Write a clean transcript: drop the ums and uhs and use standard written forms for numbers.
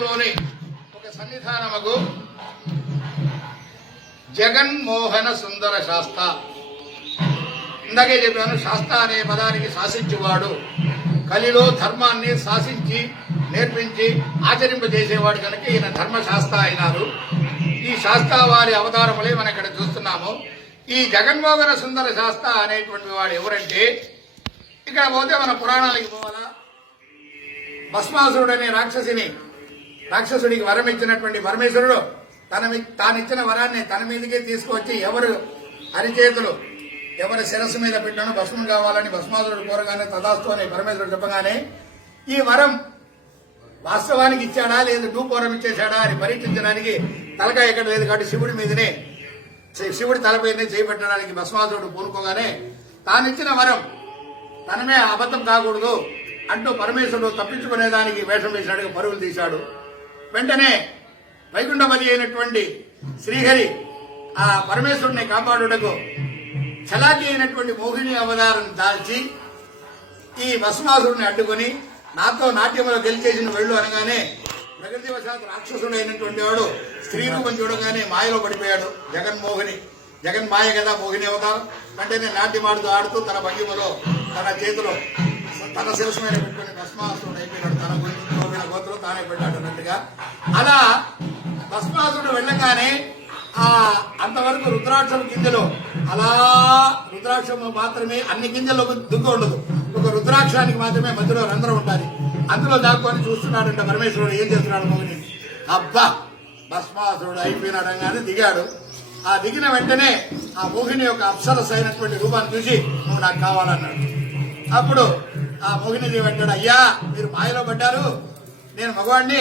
లోని ఒక సన్నిధానముకు జగన్మోహన సుందర శాస్త. ఇందాకే చెప్పాను, శాస్త అనే పదానికి శాసించేవాడు, కలిలో ధర్మాన్ని శాసించి నేర్పించి ఆచరింపజేసేవాడు కనుక ఈయన ధర్మశాస్త్ర అయినారు. ఈ శాస్త్ర వారి అవతారములే మనం ఇక్కడ చూస్తున్నాము. ఈ జగన్మోహన సుందర శాస్త్ర అనేటువంటి వాడు ఎవరంటే, ఇక్కడ పోతే మన పురాణాలకి పోవాలా. భస్మాసురుడు అనే రాక్షసుడికి వరం ఇచ్చినటువంటి పరమేశ్వరుడు తానిచ్చిన వరాన్ని తన మీదకే తీసుకువచ్చి ఎవరు అరిచేతులు ఎవరి శిరస్సు మీద పెట్టాను భస్మం కావాలని భస్మాసురుడు కోరగానే తదాస్తు అని పరమేశ్వరుడు చెప్పగానే ఈ వరం వాస్తవానికి ఇచ్చాడా లేదు డూపోరం ఇచ్చేశాడా అని పరీక్షించడానికి తలకాయ ఎక్కడ లేదు కాబట్టి శివుడి తలపైనే చేపెట్టడానికి భస్మాసురుడు పూనుకోగానే తానిచ్చిన వరం తనమే అబద్ధం కాకూడదు అంటూ పరమేశ్వరుడు తప్పించుకునేదానికి వేషం వేసినట్టుగా పరుగులు తీశాడు. వెంటనే వైకుంఠపతి అయినటువంటి శ్రీహరి ఆ పరమేశ్వరుడిని కాపాడుటకు చలాకి అయినటువంటి మోహిని అవతారం దాల్చి ఈ భస్మాసురుడిని అడ్డుకుని నాతో నాట్యంలో గెలిచేసిన వెళ్ళు అనగానే ప్రకృతివశాత్ రాక్షసుడు అయినటువంటి వాడు స్త్రీ రూపం చూడగానే మాయలో పడిపోయాడు. జగన్మాయ కదా మోహిని అవతారం. వెంటనే నాట్యం ఆడుతూ తన భంగిమలో తన చేతిలో తన శిరస్సు మీద పెట్టుకుని భస్మాసురుడు అయిపోయినాడు. తన గురించి గోత్రం తానే పెట్టాడు అన్నట్టుగా. అలా భస్మాసురుడు వెళ్ళగానే అంతవరకు రుద్రాక్షం గింజలు అలా రుద్రాక్షము మాత్రమే అన్ని గింజలు దుగ్గు ఉండదు. ఒక రుద్రాక్షానికి మాత్రమే మధ్యలో రంధ్రం ఉంటుంది. అందులో దాక్కొని చూస్తున్నాడంట పరమేశ్వరుడు ఏం చేస్తున్నాడు మోహిని. అబ్బా భస్మాసురుడు అయిపోయినాడు అనగానే దిగాడు. ఆ దిగిన వెంటనే ఆ మోహిని యొక్క అప్సరస్ అయినటువంటి రూపాన్ని చూసి నువ్వు నాకు కావాలన్నాడు. అప్పుడు ఆ మోహిని వెంటాడు, అయ్యా మీరు మాయలో పడ్డారు, నేను మగవాడిని,